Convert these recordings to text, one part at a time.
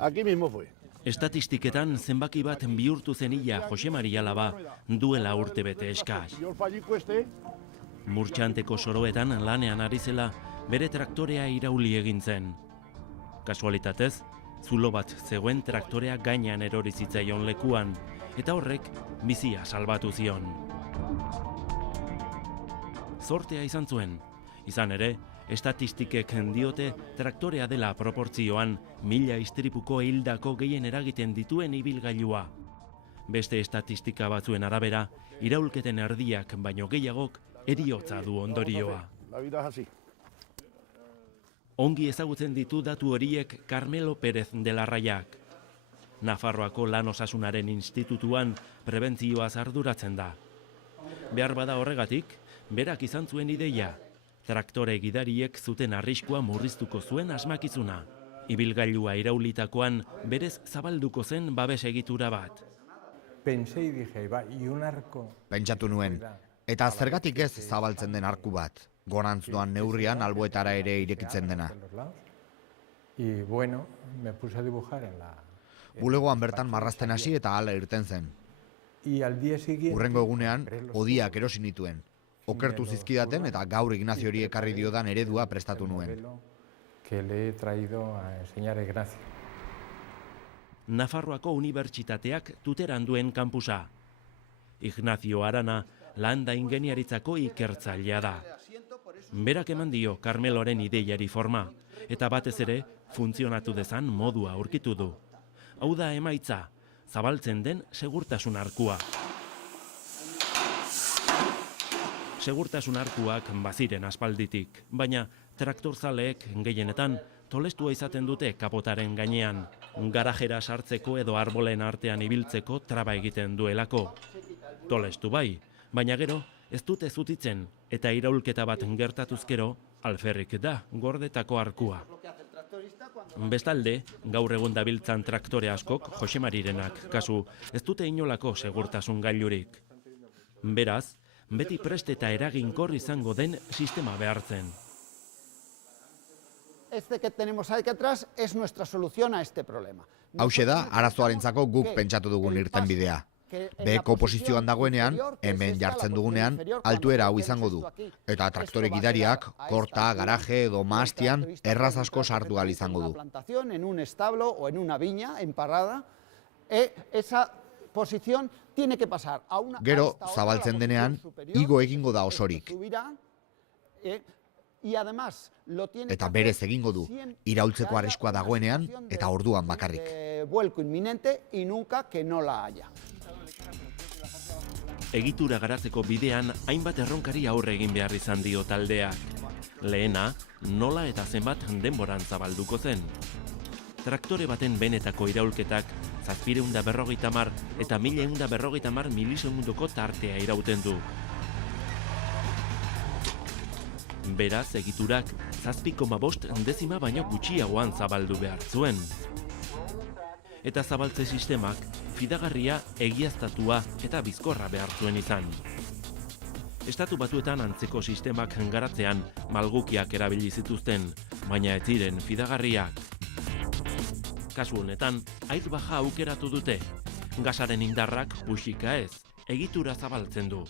Aquí mismo fue. Estatistiketan zenbaki bat bihurtu zenila Jose Maria Laba duela urtebete eskas. Yo el fallico este, Murtxanteko soroetan lanean ari zela bere traktorea irauli egin zen. Kasualitatez, zulo bat zegoen traktorea gainean erori zitzaion lekuan, eta horrek bizia salbatu zion. Zortea izan zuen, izan ere, estatistikek diote traktorea dela proportzioan 1000 istripuko hildako gehien eragiten dituen ibilgailua. Beste estatistika batzuen arabera, iraulketen erdiak baino gehiagok heriotza du ondorioa. la vida es así. Ongi ezagutzen ditu datu horiek Carmelo Pérez de la Raiak. Nafarroako Lan Osasunaren Institutuan prebentzioaz arduratzen da. Behar bada horregatik, berak izan zuen ideia. Traktore gidariek zuten arriskua murriztuko zuen asmakizuna. Ibilgailua iraulitakoan berez zabalduko zen babes egitura bat. Pensé y dije, va, y un arco. Pentsatu nuen, eta zergatik ez zabaltzen den arku bat, gorantz doan neurrian alboetara ere irekitzen dena. Y bueno, me puse a dibujar en la... Bulegoan bertan marrazten hasi eta hala irten zen. Y al día siguiente... Hurrengo egunean, hodiak erosi nituen. Okertu zizkidaten eta gaur Ignaziori ekarri diodan eredua prestatu nuen. Que le he traído a enseñar a Ignacio. Nafarroako Unibertsitateak tuteran duen kampusa. Ignacio Arana landa ingeniaritzako ikertzailea da. Berak eman dio Carmeloren ideiari forma, eta batez ere funtzionatu dezan modua aurkitu du. Hau da emaitza, zabaltzen den segurtasun arkua. Segurtasun arkuak baziren aspalditik, baina traktorzaleek gehienetan tolestua izaten dute kapotaren gainean, garajera sartzeko edo arbolen artean ibiltzeko traba egiten duelako. Tolestu bai, baina gero ez dute zutitzen eta iraulketa bat gertatuzkero alferrik da gordetako arkua. Bestalde, gaur egun dabiltzan traktore askok, Jose Marirenak kasu, ez dute inolako segurtasun gailurik. Beraz, beti prest eta eraginkor izango den sistema behartzen. Este que tenemos aquí atrás es nuestra solución a este problema. Hauxe da, arazoarentzako guk pentsatu dugun irtenbidea. Beheko posizioan dagoenean, hemen jartzen dugunean, altuera hau izango du. Eta traktore gidariak, korta, garaje edo mahastian, erraz asko sartu ahal izango du. En un establo o en una viña, en parrada, esa posición tiene que pasar a una... Gero, zabaltzen denean, igo egingo da osorik. Eta berez egingo du, iraultzeko arriskua dagoenean eta orduan bakarrik. Vuelco inminente y nunca que no la haya. Egitura garatzeko bidean hainbat erronkari aurre egin behar izan dio taldeak. Lehena, nola eta zenbat denboran zabalduko zen. Traktore baten benetako iraulketak 750 eta 1150 milisegundoko tartea irauten du. Beraz, egiturak 7,5 dezima baino gutxiagoan zabaldu behar zuen. Eta zabaltze sistemak fidagarria, egiaztatua eta bizkorra behar zuen izan. Estatu Batuetan antzeko sistemak garatzean malgukiak erabili zituzten, baina ez ziren fidagarriak. Kasu honetan, airbaga aukeratu dute. Gasaren indarrak puxika ez, egitura zabaltzen du.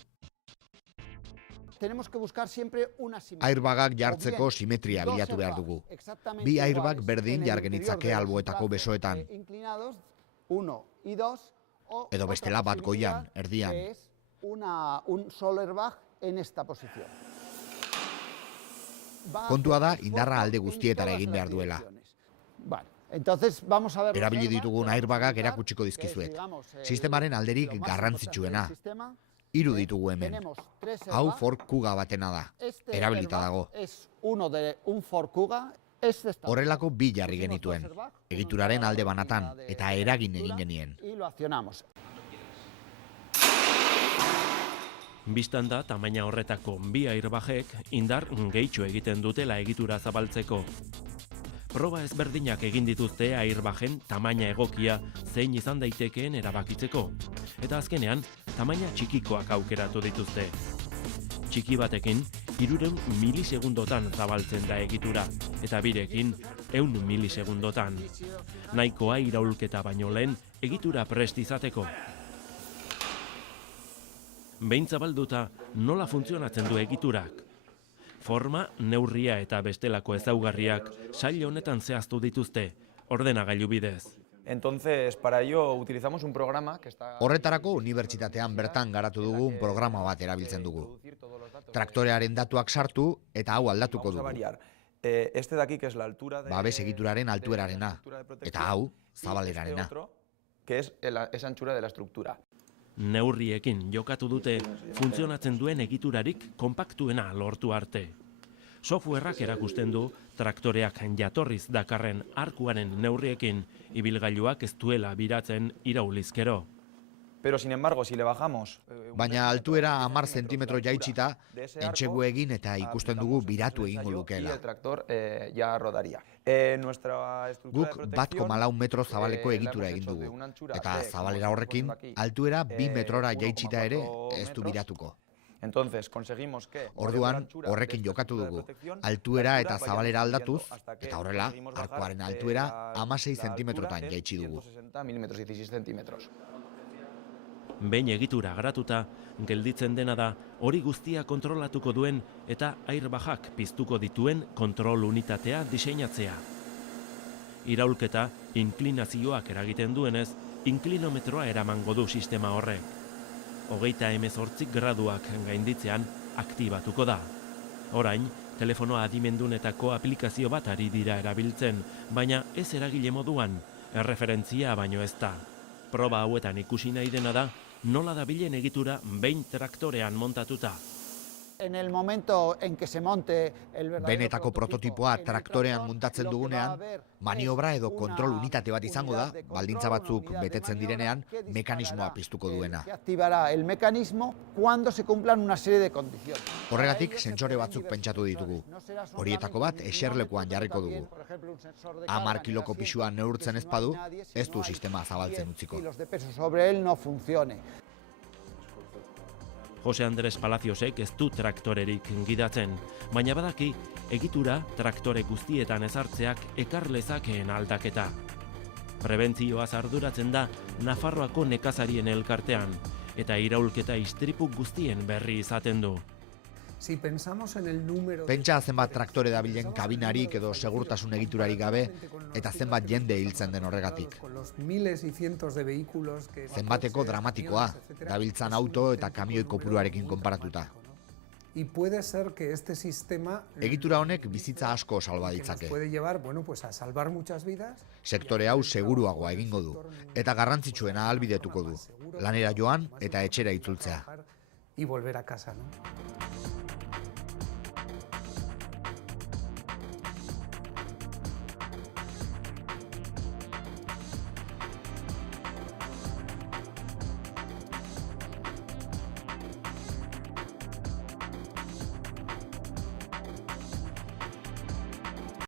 Airbagak jartzeko simetria bilatu behar dugu. Bi airbag berdin jar genitzake alboetako besoetan. Edo bestela bat goian, erdian. Kontua da indarra alde guztietara egin behar duela. Erabili ditugun airbagak erakutsiko dizkizuet. Sistemaren alderik garrantzitsuena. 3 ditugu hemen. Hau Ford Kuga batena da. Erabilita dago. Horrelako 2 jarri genituen. Egituraren alde banatan eta eragin egin genien. Bistan da, tamaina horretako 2 airbagek indar gehitxo egiten dutela egitura zabaltzeko. Proba ezberdinak egin dituzte airbagen tamaina egokia zein izan daitekeen erabakitzeko. Eta azkenean, tamaina txikikoak aukeratu dituzte. Txiki batekin, 300 milisegundotan zabaltzen da egitura, eta birekin 100 milisegundotan. Nahikoa iraulketa baino lehen egitura prest izateko. Behin zabalduta, nola funtzionatzen du egiturak? Forma, neurria eta bestelako ezaugarriak sail honetan zehaztu dituzte, ordenagailu bidez. Entonces, para ello utilizamos un programa que está... Horretarako unibertsitatean bertan garatu dugun programa bat erabiltzen dugu. Traktorearen datuak sartu eta hau aldatuko dugu. Este de aquí, que es la altura de... Babes egituraren altuerarena, eta hau, zabalerarena. Que es esa anchura de la estructura. Neurriekin jokatu dute funtzionatzen duen egiturarik konpaktuena lortu arte. Softwareak erakusten du traktoreak jatorriz dakarren arkuaren neurriekin ibilgailuak ez duela biratzen iraulizkero. Pero sin embargo, si le bajamos... Baina altuera 10 zentimetro jaitsita, entsegu egin eta ikusten dugu biratu egingo lukeela. El tractor ya rodaría. Guk 1,4 metro zabaleko egitura egin dugu, eta zabalera horrekin altuera 2 metrora jaitsita ere ez du biratuko. Orduan, horrekin jokatu dugu, altuera eta zabalera aldatuz, eta horrela, arkuaren altuera 16 zentimetrotan jaitsi dugu. Behin egitura garatuta, gelditzen dena da hori guztia kontrolatuko duen eta airbagak piztuko dituen kontrol unitatea diseinatzea. Iraulketa, inklinazioak eragiten duenez, inklinometroa eramango du sistema horrek. 38 graduak gainditzean aktibatuko da. Orain, telefonoa adimendunetako aplikazio bat ari dira erabiltzen, baina ez eragile moduan, erreferentzia baino ez da. Proba hauetan ikusi nahi dena da, nola dabilen egitura behin traktorean montatuta. En el momento en que se monte el verdadero Benetako prototipoa traktorean muntatzen dugunean, maniobra edo kontrol unitate bat izango da, baldintza batzuk betetzen direnean, mekanismoa piztuko duena. Se activará el mecanismo cuando se cumplan una serie de condiciones. Horregatik sentsore batzuk pentsatu ditugu. Horietako bat eserlekuan jarriko dugu. 10 kiloko pisua neurtzen ez badu, ez du sistema zabaltzen utziko. Kilos de peso sobre él no funcione. Jose Andres Palaciosek ez du traktorerik gidatzen, baina badaki egitura traktore guztietan ezartzeak ekar lezakeen aldaketa. Prebentzioaz arduratzen da Nafarroako nekazarien elkartean, eta iraulketa istripu guztien berri izaten du. Si pensamos en el número... Pentsa zenbat traktore dabilen kabinarik edo segurtasun egiturarik gabe, eta zenbat jende hiltzen den horregatik. Zenbateko dramatikoa, dabiltzan auto eta kamioi kopuruarekin konparatuta. Egitura honek bizitza asko salba ditzake. Sektore hau seguruagoa egingo du, eta garrantzitsuena ahalbidetuko du, lanera joan eta etxera itzultzea. Y volver a casa, ¿no?